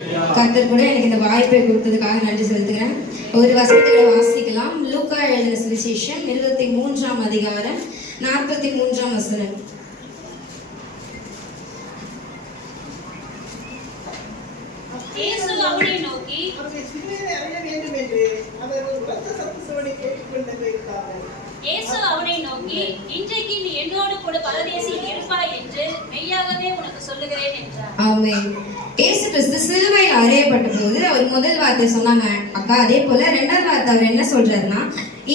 கர்த்தர் கூட எனக்கு இந்த வாய்ப்பை கொடுத்ததுக்காக நன்றி செலுத்துகிறேன். ஒரு வசனத்தை வாசிக்கலாம். லூக்கா எழுதின சுவிசேஷம் 23ஆம் அதிகாரம் 43ஆம் வசனம். இயேசு அவனை நோக்கி, இன்றைக்கு நீ என்னோடு கூட பரதேசில் இருப்பாய் என்று மெய்யாகவே உனக்கு சொல்லுகிறேன் என்றார். ஆமென். இயேசு கிறிஸ்து சிலுவையில் அறையப்பட்ட போது அவர் முதல் வார்த்தை சொன்னாங்க அக்கா. அதே போல இரண்டாவது வார்த்தை அவர் என்ன சொல்றாருன்னா,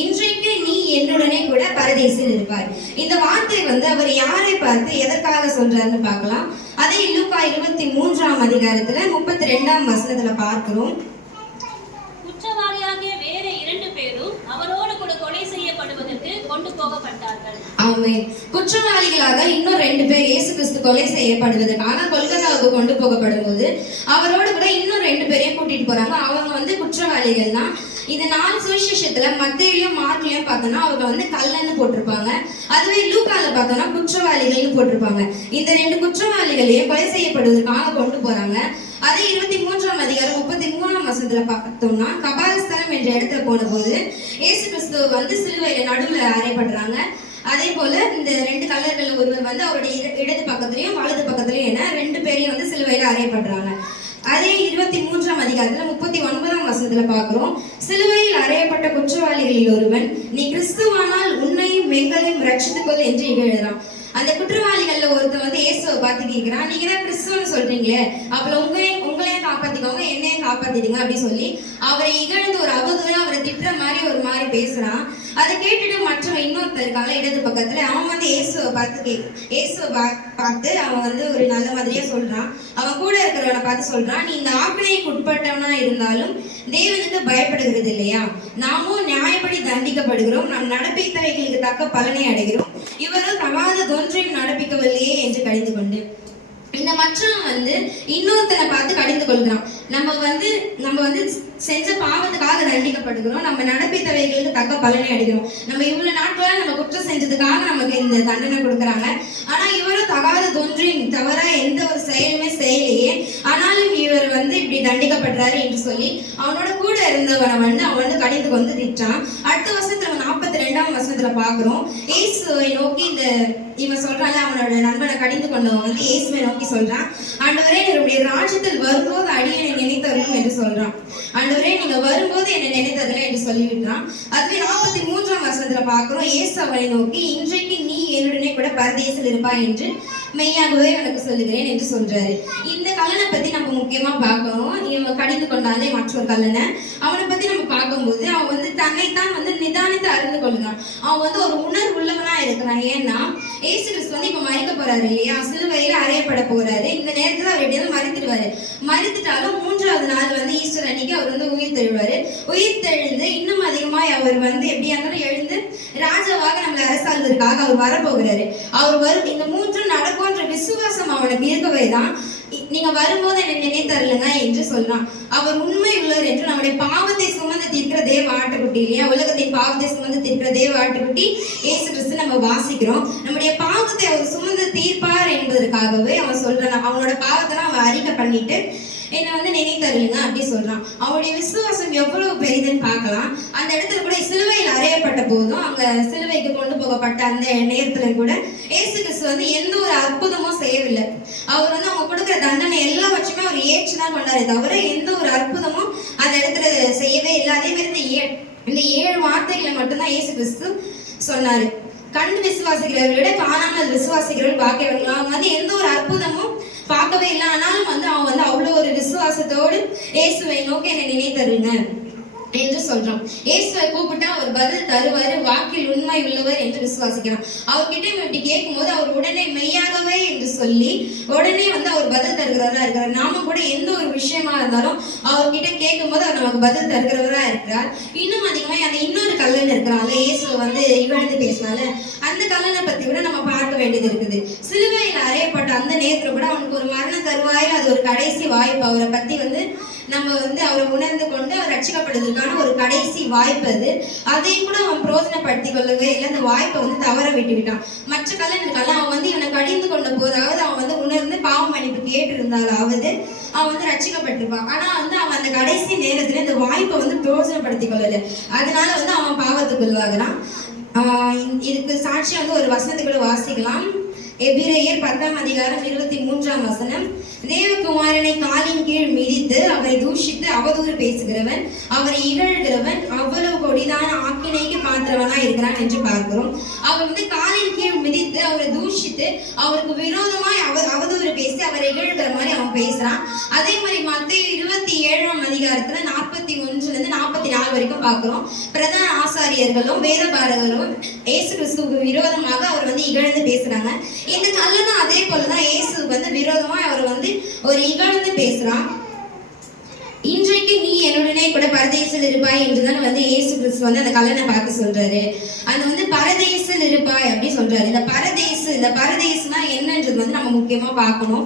இன்றைக்கு நீ என்னுடனே கூட பரதேசில் இருப்பார். இந்த வார்த்தை அவர் யாரை பார்த்து எதற்காக சொல்றாருன்னு பார்க்கலாம். அதை லூக்கா 23ஆம் அதிகாரத்துல 32ஆம் வசனத்துல பார்க்கிறோம். குற்றவாளியாகிய வேற 2 பேரும் அவரோடு கூட கொலை செய்யப்படுவதற்கு கொண்டு போகப்பட்டார்கள். ஆமென். குற்றவாளிகளாக இன்னும் 2 பேர் இயேசு கிறிஸ்து கொலை செய்யப்படுவதற்காக கொல்கத்தாவுக்கு கொண்டு போகப்படும் போது அவரோடு கூட இன்னும் 2 பேரையும் கூட்டிட்டு போறாங்க. அவங்க குற்றவாளிகள் தான். இந்த 4 சுவிசேஷத்துல மத்தேயுலயும் மார்க்லயும் பார்த்தோம்னா அவங்க கல்லன்னு போட்டிருப்பாங்க. அதுவே லூக்கால பார்த்தோம்னா குற்றவாளிகள்னு போட்டிருப்பாங்க. இந்த 2 குற்றவாளிகளையும் கொலை செய்யப்படுவதற்காக கொண்டு போறாங்க. அதே 23ஆம் அதிகாரம் 33ஆம் வசனத்துல பார்த்தோம்னா கபாலஸ்தலம் என்ற இடத்துல போன போது இயேசு கிறிஸ்து சிலுவையில நடுவுல அறையப்படுறாங்க. அதே போல இந்த 2 கல்லர்கள் ஒருவர் அவருடைய இடது பக்கத்துலயும் வலது பக்கத்துலயும் என 2 பேரையும் சிலுவையில அறையப்படுறாங்க. அதே 23ஆம் அதிகாரத்துல 39ஆம் வசனத்துல பார்க்கிறோம். சிலுவையில் அறையப்பட்ட குற்றவாளிகளில் ஒருவன், நீ கிறிஸ்துவானால் உன்னையும் எங்களையும் ரட்சித்துக்கொள் என்று இகழ்கிறான். அந்த குற்றவாளிகள்ல ஒருத்தன் இயேசுவை பார்த்து கேட்கிறான், நீங்க தான் கிறிஸ்துவன்னு சொல்றீங்களே, அப்புறம் உங்களையும் காப்பாத்திக்கோங்க, என்னையும் காப்பாத்திடுங்க அப்படின்னு சொல்லி அவரை இகழ்ந்து ஒரு அவதூறா அவரை திட்டுற மாதிரி ஒரு மாதிரி பேசுறான். அதை கேட்டுட்டு மற்றவன் இன்னொருத்தர் இருக்காங்க இடது பக்கத்துல. அவன் இயேசுவை பார்த்து அவன் ஒரு நல்ல மாதிரியா சொல்றான். அவன் கூட இருக்கிறவனை பார்த்து சொல்றான், நீ இந்த ஆக்கினைக்கு உட்பட்டவனா இருந்தாலும் தேவனுக்கு பயப்படுகிறது இல்லையா? நாமும் நியாயப்படி தண்டிக்கப்படுகிறோம், நாம் நடப்பித்தவைகளுக்கு தக்க பலனை அடைகிறோம், இவரும் தகாததொன்றையும் நடப்பிக்கவில்லையே என்று கடிந்து கொண்டு. இந்த மற்றவன் இன்னொருத்தனை பார்த்து கடிந்து கொள்கிறான். நம்ம செஞ்ச பாவத்துக்காக தண்டிக்கப்படுகிறோம், நம்ம நடப்பித்தவைகளுக்கு தக்க பலனை அடைகிறோம், நம்ம இவ்வளவு நாட்களா நம்ம குற்றம் செஞ்சதுக்காக நமக்கு இந்த தண்டனை கொடுக்குறாங்க. ஆனா இவரும் தகாததொன்றின் தவறா எந்த ஒரு செயலுமே செய்யலையே, ஆனாலும் இவர் இப்படி தண்டிக்கப்படுறாரு என்று சொல்லி அவனோட கூட இருந்தவனை அவன் கடிந்து கொண்டு திட்டான். அடுத்த வருஷத்துல 42ஆம் வசனத்துல பாக்குறோம். இயேசுவை நோக்கி இவன் சொல்றாங்க, அவனோட நண்பனை கடிந்து கொண்டவன் இயேசுவை நோக்கி சொல்றான், ஆண்டவரே என்னுடைய ராஜ்யத்தில் வரும்போது அடியனை நினைத்தருளும் என்று சொல்றான். ஆண்டவரே நீங்க வரும்போது என்னை நினைத்தருளும் என்று சொல்லிவிட்டான். அதுவே 43ஆம் வசனத்துல பாக்குறோம். இயேசு அவனை நோக்கி, இன்றைக்கு நீ என்னுடனே கூட பரதேசில் இருப்பாய் என்று மெய்யாகவே உனக்கு சொல்லுகிறேன் என்று சொல்றாரு. இந்த கல்லனை பத்தி நம்ம முக்கியமா பார்க்கணும். இவன் கடிந்து கொண்டாலே மற்றொரு கல்லனை, அவனை பத்தி நம்ம பார்க்கும்போது அவன் தன்னைத்தான் நிதானித்து அறிந்து கொள்ளுறான். அவன் ஒரு உணர்வு உள்ளவனா இருக்கிறான். ஏன்னா இயேசு கிறிஸ்து இப்ப மறிக்க போறாரு இல்லையா, சிலுவையில அறையப்பட போறாரு. இந்த நேரத்துல அவர் எப்படியாவது மறித்துடுவாரு. மறித்துட்டாலும் 3ஆவது நாள் ஈஸ்டர் அன்னைக்கு அவர் உயிர் தெழுவாரு. உயிர் தெழுந்து இன்னும் அதிகமாய் அவர் எப்படியா இருந்தாலும் எழுந்து ராஜாவாக நம்மளை அரசாள்வதற்காக அவர் வரப்போகிறாரு. அவர் இந்த 3 நடக்கும்ன்ற விசுவாசம் அவனுக்கு இருக்கவே தான் நீங்க வரும்போது என்னை நினைத்தருளுங்க என்று சொல்றான். அவர் உண்மை உள்ளவர் என்று நம்முடைய பாவத்தை சுமந்து தீர்க்கிற தேவ ஆட்டுக்குட்டி இல்லையா, உலகத்தின் பாவத்தை சுமந்து தீர்க்கிற தேவ ஆட்டுக்குட்டி இயேசு கிறிஸ்து நம்ம வாசிக்கிறோம். நம்முடைய பாவத்தை அவர் சுமந்து தீர்ப்பார் என்பதற்காகவே அவன் சொல்றான். அவனோட பாவத்தை அவன் அறிக்கை பண்ணிட்டு என்னை நினைத்தருளுங்க அப்படி சொல்றான். அவனுடைய விசுவாசம் எவ்வளவு பெரிதுன்னு பார்க்கலாம். அந்த இடத்துல கூட சிலுவையில் அறையப்பட்ட போதும் அங்க சிலுவைக்கு கொண்டு போகப்பட்ட அந்த நேரத்துல கூட இயேசு கிறிஸ்து எந்த ஒரு அற்புதமும் செய்யவில்லை. அவர் அவங்க கொடுக்குற தண்டனை எல்லாவற்றுமே அவர் ஏற்றுதான் கொண்டாரே தவிர எந்த ஒரு அற்புதமும் அந்த இடத்துல செய்யவே இல்லை. அதே மாதிரி இந்த 7 வார்த்தைகளை மட்டும்தான் இயேசு கிறிஸ்து சொன்னாரு. கண்டு விசுவாசிக்கிறவர்களை விட காணாமல் விசுவாசிக்கிறவர்கள் பாக்கியவர்கள். அவங்க எந்த ஒரு அற்புதமும் பார்க்கவே இல்லை. ஆனாலும் அவன் அவ்வளவு ஒரு விசுவாசத்தோடு இயேசுவை நோக்கி என்னை நினைத்தருங்க என்று சொல்றான். இயேசுவை கூப்பிட்டா அவர் பதில் தருவாரு, வாக்கில் உண்மை உள்ளவர் என்று விசுவாசிக்கிறான். அவர்கிட்ட இப்படி கேட்கும் போது அவர் உடனே மெய்யாகவே என்று சொல்லி உடனே அவர் பதில் தருகிறவரா இருக்கிறார். நாம கூட எந்த ஒரு விஷயமா இருந்தாலும் அவர்கிட்ட கேட்கும் போது அவர் நமக்கு பதில் தருகிறவரா இருக்கிறார். இன்னும் அதிகமா அந்த இன்னொரு கல்லன் இருக்கிறாள், இயேசு இகழ்ந்து பேசினால அந்த கல்லனை பத்தி கூட நம்ம பார்க்க வேண்டியது இருக்குது. சிலுவையில் அறையப்பட்ட அந்த நேரத்துல கூட அவனுக்கு ஒரு மரண தருவாயில் அது ஒரு கடைசி வாய்ப்பு. அவரை பத்தி நம்ம வந்து அவரை உணர்ந்து கொண்டு அவர் ரட்சிக்கப்படுவதற்கான ஒரு கடைசி வாய்ப்பு அது. அதையும் கூட அவன் பிரயோஜனப்படுத்திக் கொள்ளவே இல்லை. அந்த வாய்ப்பை வந்து தவற விட்டு விட்டான். மற்ற கல்லன் அவன் வந்து இவனை கடிந்து கொண்ட போதாவது அவன் வந்து உணர்ந்து பாவ மன்னிப்பு கேட்டிருந்தாலாவது அவன் வந்து ரட்சிக்கப்பட்டிருப்பான். ஆனா வந்து அவன் அந்த கடைசி நேரத்துல இந்த வாய்ப்பை வந்து பிரயோஜனப்படுத்திக் கொள்ளல. அதனால வந்து அவன் பாவத்துக்குள்ளாகிறான். இதுக்கு சாட்சியா வந்து ஒரு வசனத்தை கூட வாசிக்கலாம். எபிரேயர் 10:23 தேவகுமாரனை காலின் கீழ் மிதித்து அவரை தூஷித்து அவதூறு பேசுகிறவன், அவரை இகழ்கிறவன் அவ்வளவு கொடிதான ஆக்கினைக்கு பாத்திரவனா இருக்கிறான் என்று பார்க்கிறோம். அவர் வந்து காலின் கீழ் மிதித்து அவரை தூஷித்து அவருக்கு விரோதமாய் அவதூறு பேசி அவரை இகழ்கிற மாதிரி அவன் பேசுறான். அதே மாதிரி மத்தேயு 27 41-44 வரைக்கும் பார்க்கிறோம். பிரதான ஆசாரியர்களும் வேதபாரகரும் இயேசு கிறிஸ்துவுக்கு விரோதமாக அவர் வந்து இகழ்ந்து பேசுறாங்க. இந்த கல்லனும் அதே போலதான் இயேசுக்கு வந்து விரோதமா அவர் வந்து ஒரு இகழ்ந்து பேசுறான். இன்றைக்கு நீ என்னுடனே கூட பரதேசில் இருப்பாய் என்றுதான் வந்து இயேசு கிறிஸ்து வந்து அந்த கல்லனை பார்த்து சொல்றாரு. அது வந்து பரதேசில் இருப்பாய் அப்படி சொல்றாரு. இந்த பரதேசுனா என்னன்றது வந்து நம்ம முக்கியமா பார்க்கணும்.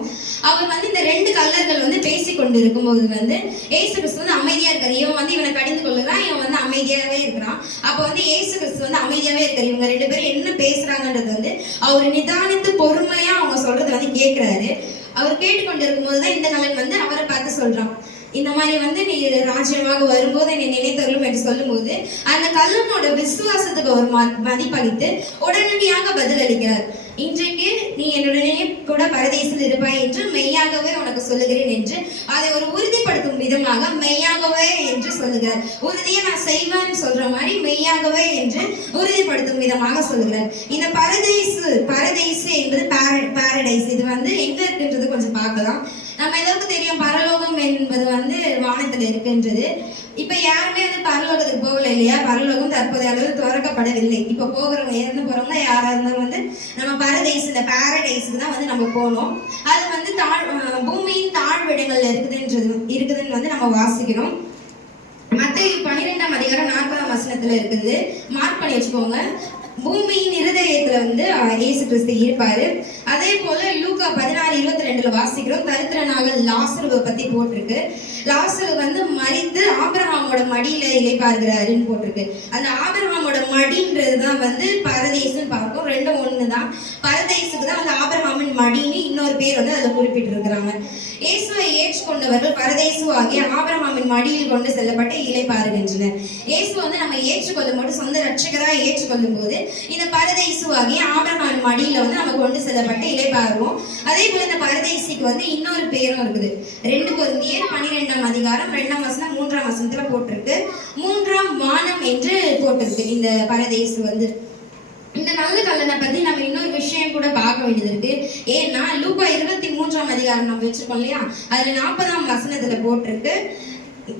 அவர் வந்து இந்த 2 கல்லர்கள் வந்து பேசி கொண்டு இருக்கும்போது வந்து இயேசு கிறிஸ்து வந்து அமைதியா இருக்காரு. இவன் வந்து இவனை கடிந்து கொள்ளுறான், இவன் வந்து அமைதியாவே இருக்கிறான். அப்ப வந்து இயேசு கிறிஸ்து வந்து அமைதியாவே இருக்காரு. இவங்க 2 பேரும் என்ன பேசுறாங்கன்றது வந்து அவர் நிதானித்து பொறுமையா அவங்க சொல்றதை வந்து கேட்கிறாரு. அவர் கேட்டுக்கொண்டு இருக்கும்போதுதான் இந்த கல்லன் வந்து அவரை பார்த்து சொல்றான், இந்த மாதிரி வந்து நீ ராஜ்யமாக வரும்போது என்னை நினைத்தருளும் என்று சொல்லும்போது அந்த கல்லனோட விசுவாசத்துக்கு ஒரு மதிப்பளித்து உடனடியாக பதில் அளிக்கிறார். இன்றைக்கு நீ என்னுடனே கூட பரதேசில் இருப்பாய் என்று மெய்யாகவே உனக்கு சொல்லுகிறேன் என்று அதை ஒரு உறுதிப்படுத்தும் விதமாக மெய்யாகவே என்று சொல்லுகிறார். உறுதியை நான் செய்வேன்னு சொல்ற மாதிரி மெய்யாகவே என்று உறுதிப்படுத்தும் விதமாக சொல்லுகிறார். இந்த பரதேசு என்பது பாரடைஸ். இது வந்து எங்க இருக்குன்றது கொஞ்சம் பார்க்கலாம். நம்ம எல்லாருக்கும் தெரியும் பரலோகம் என்பது வந்து வானத்துல இருக்குன்றது. இப்ப யாருமே வந்து பரலோகத்துக்கு போகல இல்லையா? பரலோகம் தற்போதைய அளவில் திறக்கப்படவில்லை. இப்ப போகிறவங்க இறந்து போறவங்க யாரா இருந்தாலும் வந்து நம்ம இந்த பாரடைஸுக்கு தான் வந்து நம்ம போனோம். அது வந்து பூமியின் தாழ்விடங்கள்ல இருக்குதுன்னு வந்து நம்ம வாசிக்கிறோம். மத்தேயு 12:40 இருக்குது. மார்க் பண்ணி வச்சுக்கோங்க. பூமியின் இருதயத்துல வந்து இயேசு கிறிஸ்து இருப்பாரு. அதே போல லூக்கா 16:22 வாசிக்கிறோம். தரித்திரனாக லாசருவை பத்தி போட்டிருக்கு. லாசரு வந்து மரித்து ஆபிரகாமோட மடியில இளைப்பாறுகிறாருன்னு போட்டிருக்கு. அந்த ஆபிரகாமோட மடின்றதுதான் வந்து பரதேசுன்னு பார்க்கும். ரெண்டும் ஒண்ணுதான். பரதேசுக்கு தான் வந்து ஆபிரகாமின் மடின்னு இன்னொரு பேர் வந்து அதுல குறிப்பிட்டு இருக்கிறாங்க. இயேசுவை ஏற்றுக்கொண்டவர்கள் பரதேசு ஆகிய ஆபிரகாமின் மடியில் கொண்டு செல்லப்பட்டு இளைப்பாறுகின்றனர். இயேசு வந்து நம்ம ஏற்றுக்கொள்ளும் போது, சொந்த ரட்சகராக ஏற்றுக்கொள்ளும் போது இந்த பரதேசு ஆகிய ஆபிரகாமின் மடியில வந்து நம்ம கொண்டு செல்லப்பட்டு இளைப்பாறுவோம். அதே போல இந்த பரதேசிக்கு வந்து இன்னொரு பேரும் இருக்குது. 2 கொரிந்தியர் 12:2-2 போட்டிருக்கு. 3ஆம் வானம் என்று போட்டிருக்கு. இந்த பரதேசு வந்து இந்த நல்ல கல்லனை பத்தி நம்ம இன்னொரு விஷயம் கூட பார்க்க வேண்டியது இருக்கு. ஏன்னா லூக்கா 23 நம்ம வச்சிருக்கோம் இல்லையா? அதுல 40ஆம் வசனத்துல போட்டிருக்கு,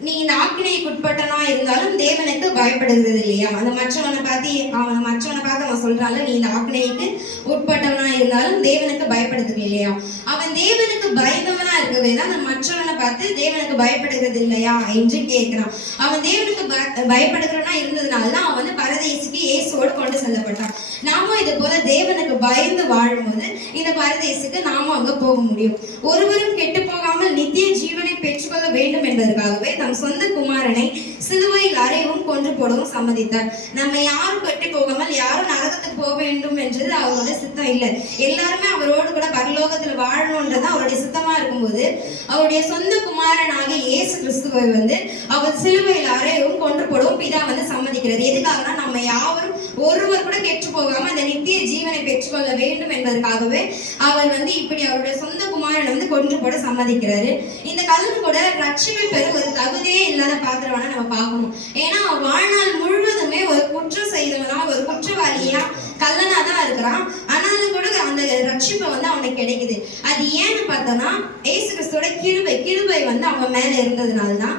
நீ இந்த ஆக்கினைக்கு உட்பட்டனா இருந்தாலும் தேவனுக்கு பயப்படுகிறது இல்லையா? அந்த மற்றவனை பார்த்து அவன் சொல்றான்ல, நீ இந்த ஆக்கினைக்கு உட்பட்டவனா இருந்தாலும் தேவனுக்கு பயப்படுறது இல்லையா? அவன் தேவனுக்கு பயந்தவனா இருக்கவே தான் அந்த மற்றவனை பார்த்து தேவனுக்கு பயப்படுகிறது இல்லையா என்று கேட்கிறான். அவன் தேவனுக்கு பயப்படுகிறவனா இருந்ததுனாலதான் அவன் வந்து பரதேசிக்கு இயேசுவோடு கொண்டு செல்லப்பட்டான். நாமும் இது போல தேவனுக்கு பயந்து வாழும்போது இந்த பரதேசுக்கு நாமும் அங்க போக முடியும். ஒருவரும் கெட்டு போகாமல் நித்திய ஜீவனை பெற்றுக்கொள்ள வேண்டும் என்பதற்காகவே தம் சொந்த குமாரனை சிலுவையில் அறையவும் கொன்று போடவும் சம்மதித்தார். நம்ம யாரும் கெட்டு போகாமல் யாரும் நரகத்துக்கு போக வேண்டும் என்றது அவரோட சித்தம் இல்லை. எல்லாருமே அவரோடு கூட பரலோகத்துல வாழணும்ன்றது அவருடைய சித்தமா இருக்கும்போது அவருடைய சொந்த குமாரனாகிய இயேசு கிறிஸ்துவை வந்து அவர் சிலுவையில் அறையவும் கொன்று போடவும் பிதா வந்து சம்மதிக்கிறார். எதுக்காகனா நம்ம யாவரும் ஒருவர் கூட கெட்டு போகாம அந்த நித்திய ஜீவனை பெற்றுக்கொள்ள வேண்டும் என்பதற்காகவே அவர் வந்து இப்படி அவருடைய சொந்த குமாரனை வந்து கொன்று போட சம்மதிக்கிறாரு. இந்த கல்லன் கூட ரட்சிப்பை பெற ஒரு தகுதியே இல்லாத பாத்திரவனா நம்ம பார்க்கணும். ஏன்னா வாழ்நாள் முழுவதுமே ஒரு குற்றம் செய்தவனா, ஒரு குற்றவாளியா கல்லனா தான் இருக்கிறான். ஆனாலும் கூட அந்த ரட்சிப்பை வந்து அவனுக்கு கிடைக்குது. அது ஏன்னு பார்த்தோம்னா இயேசு கிறிஸ்துவோட கிருபை வந்து அவன் மேல இருந்ததுனால்தான்.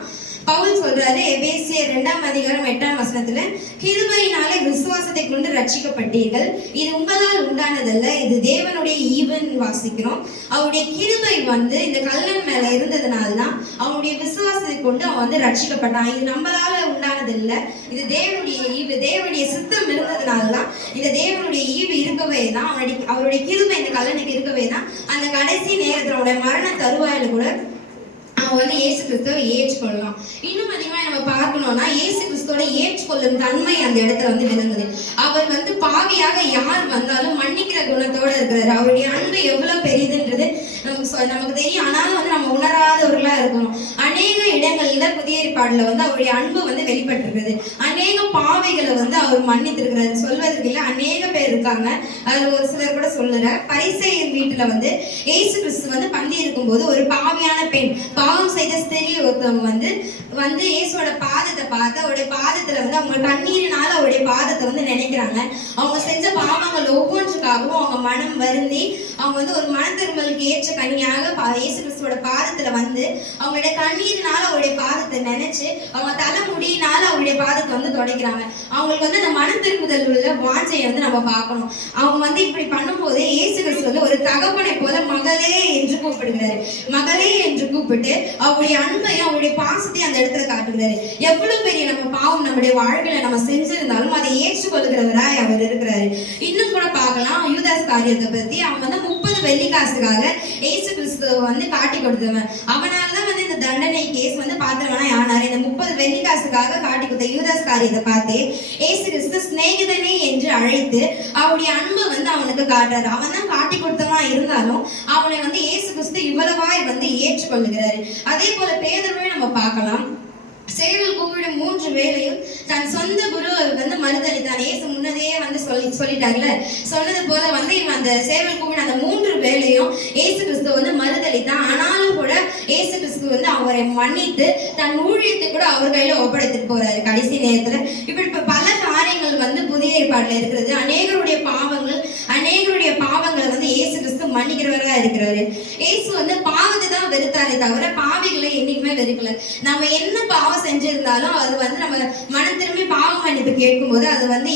பவுல் சொல்றாரு எபேசியர் 2:8 கிருபையினாலே விசுவாசத்தை கொண்டு ரட்சிக்கப்பட்டீர்கள், இது உங்களால் உண்டானதல்ல, இது தேவனுடைய ஈவுன்னு வாசிக்கிறோம். அவருடைய கிருபை வந்து இந்த கல்லன் மேல இருந்ததுனால்தான் அவனுடைய விசுவாசத்தை கொண்டு அவன் வந்து ரட்சிக்கப்பட்டான். இது நம்மளால உண்டானதில்லை, இது தேவனுடைய ஈவு. தேவனுடைய சித்தம் இருந்ததுனால்தான், இந்த தேவனுடைய ஈவு இருக்கவே தான், அவருடைய கிருபை இந்த கல்லனுக்கு இருக்கவே தான் அந்த கடைசி நேரத்தில் அவனுடைய மரண தருவாயில கூட அவன் நம்ம வந்து இயேசு கிறிஸ்துவை ஏற்றுக்கொள்ளலாம். இன்னும் அதிகமா நம்ம பார்க்கணும்னா இயேசு கிறிஸ்துவோட ஏற்றுக்கொள்ளும் தன்மை அந்த இடத்துல வந்து விளங்குது. அவர் வந்து பாவியாக யார் வந்தாலும் மன்னிக்கிற குணத்தோட இருக்கிறாரு. அவருடைய அன்பு எவ்வளவு பெரியதுன்றது நமக்கு தெரியும். ஆனாலும் வந்து நம்ம உணராதவர்களா இருக்கணும். அநேக இடங்கள்ல புதிய ஏற்பாடுல வந்து அவருடைய அன்பு வந்து வெளிப்பட்டிருக்கிறது. அநேக பாவைகளை வந்து அவர் மன்னித்திருக்கிறாரு. சொல்வதற்கு இல்லை, அநேக பேர் இருக்காங்க. அதுல ஒரு சிலர் கூட சொல்லுற பரிசேயர் வீட்டுல வந்து இயேசு கிறிஸ்து வந்து பந்தி இருக்கும்போது ஒரு பாவியான பெண், பாவம் செய்த ஸ்திரீ ஒருத்தவங்க வந்து இயேசுவோட பாதத்தை பார்த்து அவருடைய பாதத்துல வந்து அவங்க கண்ணீரினால அவருடைய பாதத்தை வந்து நினைக்கிறாங்க. அவங்க செஞ்ச பாவங்கள் ஒவ்வொன்றுக்காகவும் அவங்க மனம் வருந்தி அவங்க வந்து ஒரு மன திரும்பலுக்கு ஏற்ற கனியாக இயேசு கிறிஸ்துவோட பாதத்துல வந்து அவங்களுடைய கண்ணீரினால அவருடைய பாதத்தை நினைச்சு அவங்க தலைமுடியினால அவருடைய பாதத்தை வந்து துடைக்கிறாங்க. அவங்களுக்கு வந்து அந்த மன திரும்புதல் உள்ள வாஞ்சையை வந்து நம்ம பார்க்கணும். அவங்க வந்து இப்படி பண்ணும்போது இயேசு கிறிஸ்து வந்து ஒரு தகப்பனை போல மகளே என்று கூப்பிடுகிறாரு. மகளே என்று கூப்பிட்டு அவருடைய அன்பையும் அவருடைய பாசத்தையும் அந்த இடத்துல காட்டுகிறாரு. எவ்வளவு பெரிய நம்ம பாவம் நம்முடைய வாழ்க்கையில நம்ம செஞ்சிருந்தாலும் அதை ஏற்றுக்கொள்கிறவராய் அவர் இருக்கிறாரு. இன்னும் கூட பார்க்கலாம் யூதாஸ் காரியத்தை பத்தி. அவன் வந்து 30 வெள்ளிக்காசுக்காக இயேசு கிறிஸ்துவ வந்து காட்டி கொடுத்தவன். அவனாலதான் வந்து இந்த தண்டனை கேஸ் வந்து பாத்திரவனா ஆனாரு. இந்த 30 வெள்ளிக்காசுக்காக காட்டி கொடுத்த யூதாஸ் காரியத்தை பார்த்து இயேசு கிறிஸ்து சிநேகிதனே என்று அழைத்து அவருடைய அன்பு வந்து அவனுக்கு காட்டுறாரு. அவன் தான் காட்டி கொடுத்தவனா இருந்தாலும் அவனை வந்து இயேசு கிறிஸ்து இவ்வளவாய் வந்து ஏற்றுக்கொள்ளுகிறாரு. அதே போல பேதுருவை நம்ம பார்க்கலாம். சேவல் கூப்பிடும் 3 வேளையும் தன் சொந்த குருவை வந்து மறுதளித்தான். இயேசு முன்னதே வந்து சொல்லிட்டாங்கல்ல, சொன்னது போல வந்து இவன் அந்த சேவல் கூப்பிட அந்த 3 வேளையும் இயேசு கிறிஸ்து வந்து மறுதளித்தான். ஆனாலும் கூட இயேசு கிறிஸ்து வந்து அவரை மன்னித்து தன் ஊழியத்தை கூட அவர் கையில ஒப்படைத்துட்டு போறாரு கடைசி நேரத்துல. இப்படி பல காரியங்கள் வந்து புதிய ஏற்பாடுல இருக்கிறது. அநேகருடைய பாவங்களை வந்து இயேசு கிறிஸ்து மன்னிக்கிறவரா இருக்கிறாரு. இயேசு வந்து பாவத்தை தான் வெறுத்தாரே தவிர பாவிகளை என்னைக்குமே வெறுக்கல. நம்ம என்ன பாவம் செஞ்சிருந்தாலும் அது வந்து நம்ம மன திரும்பி பாவம் மன்னிப்பு கேட்கும் போது அது வந்து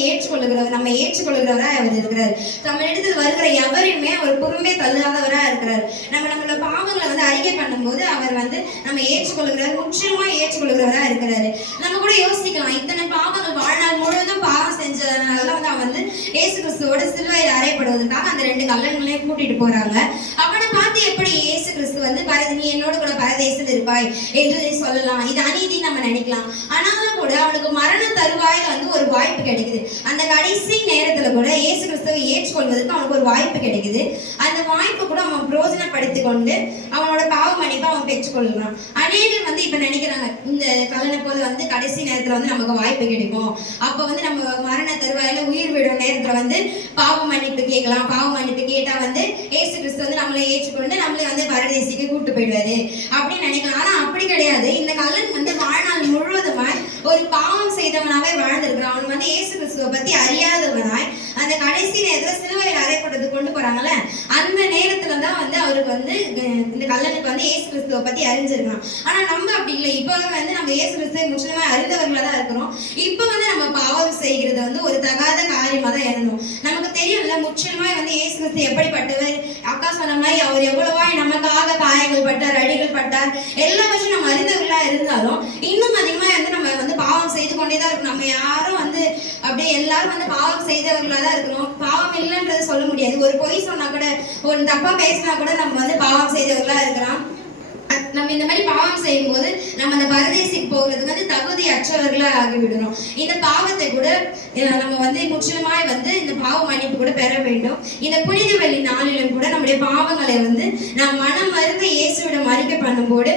நம்ம ஏற்றுக்கொள்கிறவரா அவர் இருக்கிறார். நம்ம இடத்துல வருகிற எவரையுமே அவர் பொறுமே தள்ளாதவரா இருக்கிறார். நம்மளோட பாவங்களை வந்து அறிக்கை பண்ணும்போது அவர் வந்து நம்ம ஏற்றுக்கொள்கிறார், முற்றிலுமா ஏற்றுக்கொள்கிறவரா இருக்கிறாரு. நம்ம கூட யோசிக்கலாம், இத்தனை பாவங்கள் வாழ்நாள் முழுவதும் பாவம் செஞ்சதுனால வந்து அவன் வந்து இயேசு கிறிஸ்துவோட சிலுவையில் அறையப்படுவதற்காக அந்த 2 கள்ளன்களையும் கூட்டிட்டு போறாங்க. அவனை பார்த்து எப்படி இயேசு கிறிஸ்து வந்து நீ என்னோட கூட பரதேசில் இருப்பாய் என்று சொல்லலாம். இது அநீதி நம்ம நினைக்கலாம். ஆனாலும் கூட அவனுக்கு மரண தருவாயில வந்து ஒரு வாய்ப்பு கிடைக்குது. அந்த கடைசி நேரத்துல கூட இயேசு கிறிஸ்துவை ஏற்றுக்கொள்வதற்கு அவனுக்கு ஒரு வாய்ப்பு கிடைக்குது. அந்த வாய்ப்பு கூட அவன் பிரயோஜனப்படுத்தி கொண்டு அவனோட பாவ மன்னிப்பை அவன் பெற்றுக்கொள்ளலாம். அநேகர் வந்து இப்ப நினைக்கிறாங்க, இந்த கல்லனை போல வந்து கடைசி நேரத்துல வந்து நமக்கு வாய்ப்பு கிடைக்கும், அப்ப வந்து நம்ம மரண தருவாயில உயிர் விடும் நேரத்துல வந்து பாவ மன்னிப்பு கேட்கலாம். பாவ மன்னிப்பு கேட்டா வந்து இயேசு கிறிஸ்து வந்து நம்மளை ஏற்றுக்கொண்டு நம்மளை வந்து பரதேசிக்கு கூட்டு போயிடுவாரு அப்படின்னு நினைக்கலாம். ஆனா அப்படி கிடையாது. இந்த கல்லன் வந்து வாழ்நாள் முழுவதுமாய் ஒரு பாவம் செய்தவனாவே வாழ்ந்திருக்கிறான். அவன் வந்து இயேசு கிறிஸ்துவை பத்தி அறியாதவனாய் அந்த கடைசி நேரத்துல சிலுவையில் அறையப்பட்டது கொண்டு போறாங்கல்ல, அந்த நேரத்துலதான் வந்து அவருக்கு வந்து இந்த கல்லனுக்கு வந்து இயேசு கிறிஸ்துவை பத்தி அறிஞ்சிருக்கான். ஆனா நம்ம அப்படி இல்லை. இப்ப வந்து நம்ம இயேசு கிறிஸ்துவை முற்றிலுமா அறிந்தவர்களா தான் இருக்கிறோம். இப்ப வந்து நம்ம பாவம் செய்கிறது வந்து ஒரு தகாத காரியமா தான் எண்ணணும். நமக்கு தெரியும்ல, முற்றிலுமா வந்து இயேசு கிறிஸ்து எப்படிப்பட்டவர். அக்கா சொன்ன மாதிரி அவர் எவ்வளவாய் நமக்காக காயங்கள் பட்டார், அடிகள் பட்டார், எல்லாவற்றையும் நம்ம அறிந்தவர்களா இருந்தாலும் இன்னும் அதிகமா வந்து நம்ம வந்து பாவம் செய்து கொண்டேதான் இருக்கணும். நம்ம யாரும் வந்து அப்படியே எல்லாரும் வந்து பாவம் செய்தவர்களா தான் இருக்கணும். பாவம் இல்லைன்றது சொல்ல முடியாது. ஒரு பொய் சொன்னா கூட, ஒரு தப்பா பேசினா கூட நம்ம வந்து பாவம் செய்தவர்களா இருக்கலாம். நம்ம இந்த மாதிரி பாவம் செய்யும் போது நம்ம அந்த பரதேசிக்கு போகிறதுக்கு வந்து தகுதி அற்றவர்களா ஆகிவிடணும். இந்த பாவத்தை கூட நம்ம வந்து முற்றிலுமாய் வந்து இந்த பாவ மன்னிப்பு கூட பெற வேண்டும். இந்த புனித வெள்ளி நாளிலும் கூட நம்முடைய பாவங்களை வந்து நாம் மனம் மருந்து இயேசுவிடம் அறிக்கை பண்ணும்போது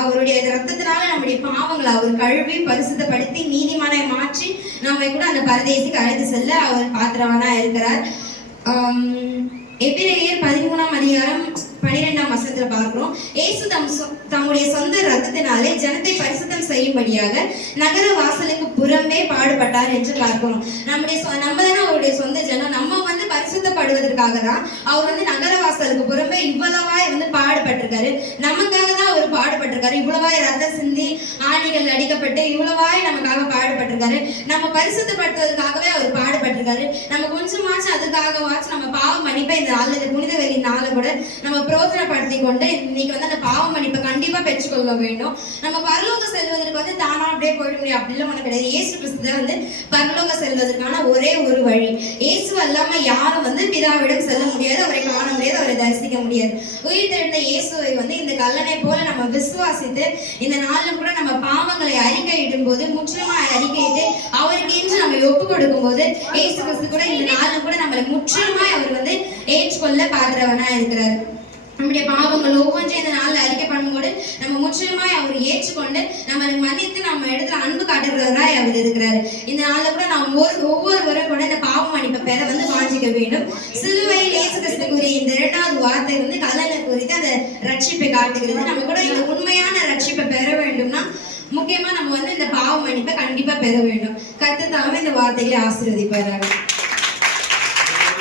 அவருடைய ரத்தத்தினால நம்முடைய பாவங்களை அவர் கழுவி பரிசுத்தப்படுத்தி நீதிமானை மாற்றி நம்மை கூட அந்த பரதேசிக்கு அழைத்து செல்ல அவர் பாத்திரவனா இருக்கிறார். எபிரேயர் 13ஆம் அதிகாரம் 12ஆம் வசனத்துல பார்க்கிறோம். இயேசு தம்முடைய சொந்த ரத்தத்தினாலே ஜனத்தை பரிசுத்தம் செய்யும்படியாக நகர வாசலுக்கு புறம்பே பாடுபட்டார் என்று பார்க்கிறோம். நம்ம தானே அவருடைய சொந்த ஜனம். நம்ம வந்து பரிசுத்தப்படுவதற்காக தான் அவர் வந்து நகர வாசலுக்கு புறம்பே இவ்வளவாய் வந்து பாடுபட்டிருக்காரு. நமக்காக தான் அவர் பாடுபட்டிருக்காரு. இவ்வளவாய் ரத்தம் சிந்தி ஆணிகள் அடிக்கப்பட்டு இவ்வளவாய் நமக்காக பாடுபட்டிருக்காரு. பாடுபட்டிருக்காரு. நம்ம பரிசுத்தப்படுத்துவதற்காகவே அவர் பாடுபட்டிருக்காரு. நம்ம கொஞ்சமாச்சும் அதுக்காகவாச்சும் நம்ம பாவ மன்னிப்பை இந்த நாள், இந்த புனித வெள்ளி நாளை கூட நம்ம பிரோஜனப்படுத்தி கொண்டு இன்னைக்கு வந்து அந்த பாவ மன்னிப்பை கண்டிப்பா பெற்றுக்கொள்ள வேண்டும். நம்ம பரலோகம் செல்வதற்கு வந்து தானா அப்படியே போயிட முடியும் அப்படிலாம் ஒண்ணு கிடையாது. இயேசு கிறிஸ்து தான் வந்து பரலோகம் செல்வதற்கான ஒரே ஒரு வழி. இயேசு அல்லாம யாரும் வந்து பிதாவிடம் செல்ல முடியாது, அவரை காண முடியாது, அவரை தரிசிக்க முடியாது. உயிர் தெழுந்த இயேசுவை வந்து இந்த கல்லனை போல நம்ம விசுவாசித்து இந்த நாள்ல கூட நம்ம பாவங்களை அறிக்கையிடும் போது, முற்றிலுமா அறிக்கையிட்டு அவருக்கு என்று நம்ம ஒப்பு கொடுக்கும் போது, இயேசு கிறிஸ்து கூட இந்த நாள்ல கூட நம்மளை முற்றிலுமாய் அவர் வந்து ஏற்றுக்கொள்ள பாக்குறவனா இருக்கிறார். நம்முடைய பாவங்கள் ஒவ்வொன்றையும் இந்த நாளில் அறிக்கை பண்ணும்போது நம்ம முற்றிலுமாய் அவர் ஏற்றுக்கொண்டு நம்மளை மன்னித்து நம்ம இடத்துல அன்பு காட்டுகிறவராய் அவர் இருக்கிறாரு. இந்த நாளில் கூட நாம் ஒவ்வொருவரும் கூட இந்த பாவ மன்னிப்பை பெற வந்து வாஞ்சிக்க வேண்டும். சிலுவையில் இயேசு கிறிஸ்து கூறிய இந்த 2வது வார்த்தை வந்து கல்லனை குறித்து அந்த ரட்சிப்பை காட்டுகிறது. நம்ம கூட இந்த உண்மையான ரட்சிப்பை பெற வேண்டும்னா முக்கியமா நம்ம வந்து இந்த பாவ மன்னிப்பை கண்டிப்பா பெற வேண்டும். கர்த்தர் தாமே இந்த வார்த்தைகளை ஆசீர்வதிப்பாராக.